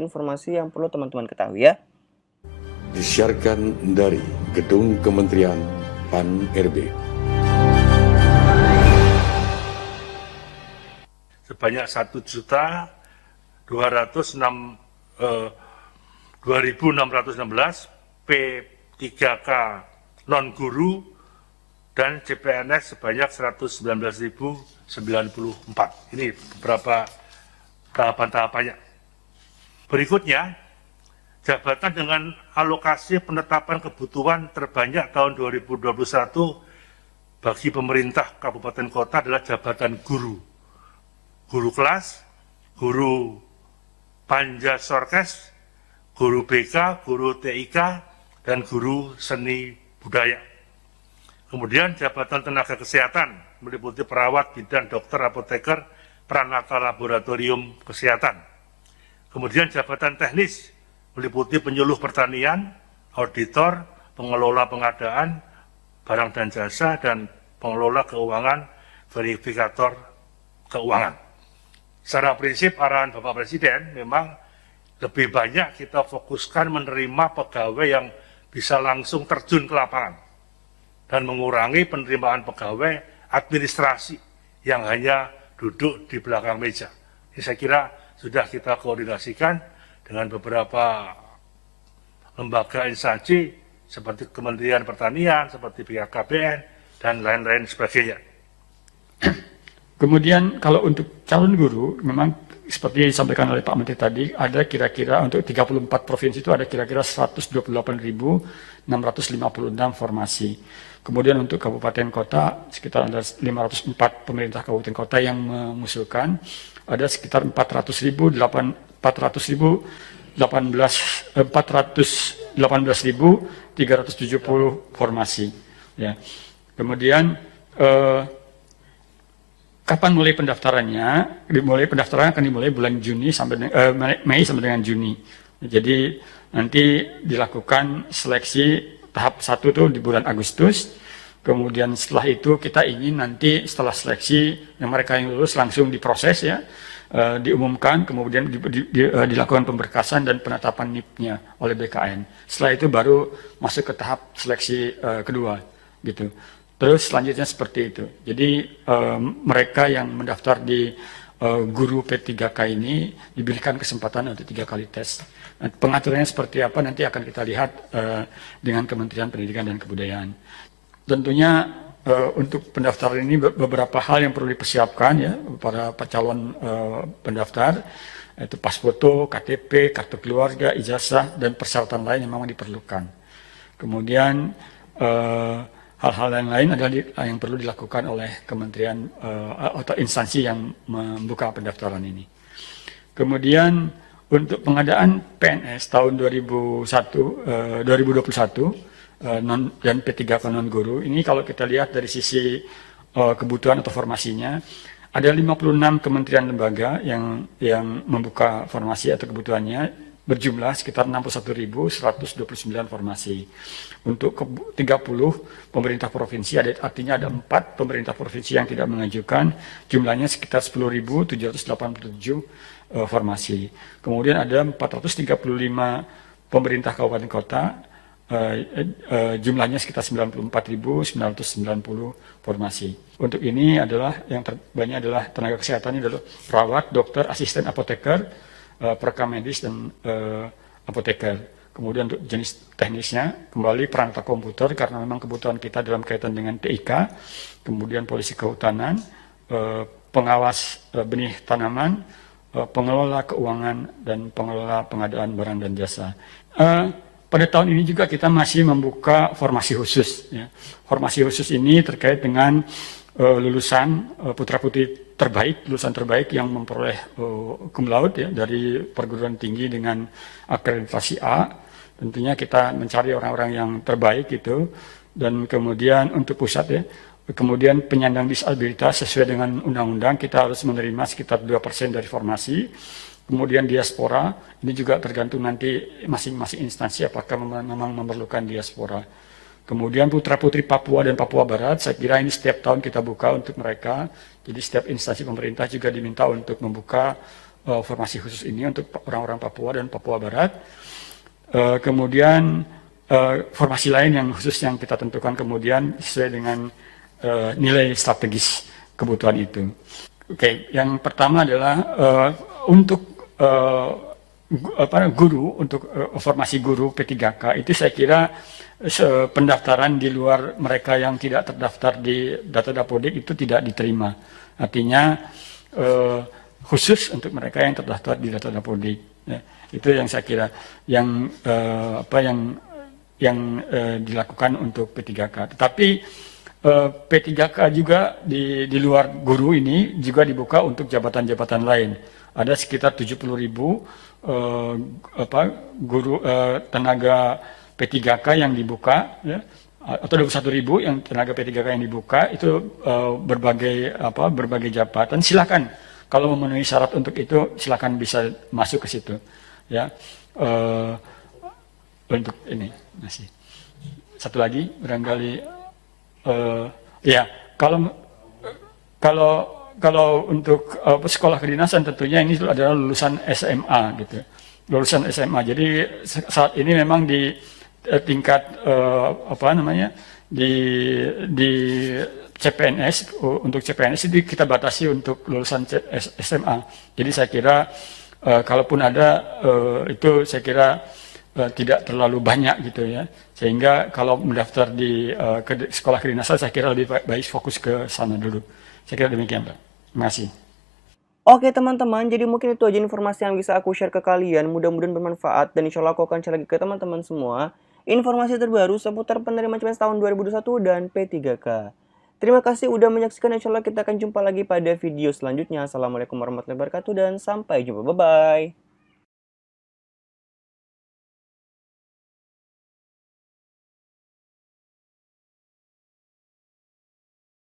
informasi yang perlu teman-teman ketahui ya. Disiarkan dari Gedung Kementerian PAN-RB. Sebanyak 1.206.616 P3K non-guru dan CPNS sebanyak 119.094. Ini beberapa tahapan-tahapannya. Berikutnya, jabatan dengan alokasi penetapan kebutuhan terbanyak tahun 2021 bagi pemerintah kabupaten kota adalah jabatan guru. Guru kelas, guru panja sorkes, guru BK, guru TIK, dan guru seni budaya. Kemudian jabatan tenaga kesehatan meliputi perawat, bidan, dokter, apoteker, peranata laboratorium kesehatan. Kemudian jabatan teknis meliputi penyuluh pertanian, auditor, pengelola pengadaan, barang dan jasa, dan pengelola keuangan, verifikator keuangan. Secara prinsip arahan Bapak Presiden memang lebih banyak kita fokuskan menerima pegawai yang bisa langsung terjun ke lapangan dan mengurangi penerimaan pegawai administrasi yang hanya duduk di belakang meja. Ini saya kira sudah kita koordinasikan dengan beberapa lembaga instansi seperti Kementerian Pertanian, seperti BKKBN, dan lain-lain sebagainya. Kemudian kalau untuk calon guru, memang seperti yang disampaikan oleh Pak Menteri tadi, ada kira-kira untuk 34 provinsi itu ada kira-kira 128.656 formasi. Kemudian untuk kabupaten kota, sekitar ada 504 pemerintah kabupaten kota yang mengusulkan, ada sekitar 418.370 formasi. Ya. Kemudian kapan mulai pendaftarannya? Pendaftaran akan dimulai bulan Juni sampai Mei sampai dengan Juni. Jadi nanti dilakukan seleksi tahap 1 itu di bulan Agustus. Kemudian setelah itu kita ingin nanti setelah seleksi yang mereka yang lulus langsung diproses ya, diumumkan, kemudian dilakukan pemberkasan dan penetapan NIP-nya oleh BKN. Setelah itu baru masuk ke tahap seleksi kedua gitu. Terus selanjutnya seperti itu. Jadi mereka yang mendaftar di guru P3K ini diberikan kesempatan untuk 3 kali tes. Pengaturannya seperti apa nanti akan kita lihat dengan Kementerian Pendidikan dan Kebudayaan. Tentunya untuk pendaftaran ini beberapa hal yang perlu dipersiapkan ya para calon pendaftar, yaitu pas foto, KTP, kartu keluarga, ijazah, dan persyaratan lain yang memang diperlukan. Kemudian hal-hal lain adalah yang perlu dilakukan oleh kementerian atau instansi yang membuka pendaftaran ini. Kemudian untuk pengadaan PNS tahun 2021 dan P3K non guru ini kalau kita lihat dari sisi kebutuhan atau formasinya ada 56 kementerian lembaga yang membuka formasi atau kebutuhannya berjumlah sekitar 61.129 formasi. Untuk 30 pemerintah provinsi, artinya ada 4 pemerintah provinsi yang tidak mengajukan, jumlahnya sekitar 10.787 formasi. Kemudian ada 435 pemerintah kabupaten kota, jumlahnya sekitar 94.990 formasi. Untuk ini adalah yang terbanyak adalah tenaga kesehatan, ini adalah perawat, dokter, asisten apoteker, perekam medis, dan apoteker. Kemudian untuk jenis teknisnya, kembali perangkat komputer, karena memang kebutuhan kita dalam kaitan dengan TIK, kemudian polisi kehutanan, pengawas benih tanaman, pengelola keuangan, dan pengelola pengadaan barang dan jasa. Pada tahun ini juga kita masih membuka formasi khusus. Ya. Formasi khusus ini terkait dengan lulusan putra-putri terbaik, lulusan terbaik yang memperoleh cum laude ya, dari perguruan tinggi dengan akreditasi A. Tentunya kita mencari orang-orang yang terbaik itu. Dan kemudian untuk pusat ya, kemudian penyandang disabilitas sesuai dengan undang-undang kita harus menerima sekitar 2% dari formasi. Kemudian diaspora, ini juga tergantung nanti masing-masing instansi apakah memang memerlukan diaspora. Kemudian putra-putri Papua dan Papua Barat, saya kira ini setiap tahun kita buka untuk mereka. Jadi setiap instansi pemerintah juga diminta untuk membuka formasi khusus ini untuk orang-orang Papua dan Papua Barat. Kemudian formasi lain yang khusus yang kita tentukan kemudian sesuai dengan nilai strategis kebutuhan itu. Oke, yang pertama adalah untuk guru, untuk formasi guru P3K itu saya kira pendaftaran di luar mereka yang tidak terdaftar di data Dapodik itu tidak diterima. Artinya khusus untuk mereka yang terdaftar di data Dapodik. Ya, itu yang saya kira yang dilakukan untuk P3K. Tetapi P3K juga di luar guru ini juga dibuka untuk jabatan-jabatan lain. Ada sekitar 70.000 guru tenaga P3K yang dibuka, ya, atau 21.000 yang tenaga P3K yang dibuka itu berbagai jabatan. Silakan kalau memenuhi syarat untuk itu silakan bisa masuk ke situ, ya. Untuk ini masih satu lagi barangkali ya kalau untuk sekolah kedinasan tentunya ini adalah lulusan SMA gitu, lulusan SMA. Jadi saat ini memang di tingkat di CPNS, untuk CPNS itu kita batasi untuk lulusan SMA. Jadi saya kira kalaupun ada itu saya kira tidak terlalu banyak gitu ya, sehingga kalau mendaftar di sekolah kedinasan saya kira lebih baik fokus ke sana dulu. Saya kira demikian, Pak. Terima kasih. Oke teman-teman, jadi mungkin itu aja informasi yang bisa aku share ke kalian. Mudah-mudahan bermanfaat dan insya Allah aku akan share lagi ke teman-teman semua informasi terbaru seputar penerimaan CPNS tahun 2021 dan P3K. Terima kasih udah menyaksikan, insya Allah kita akan jumpa lagi pada video selanjutnya. Assalamualaikum warahmatullahi wabarakatuh dan sampai jumpa, bye-bye.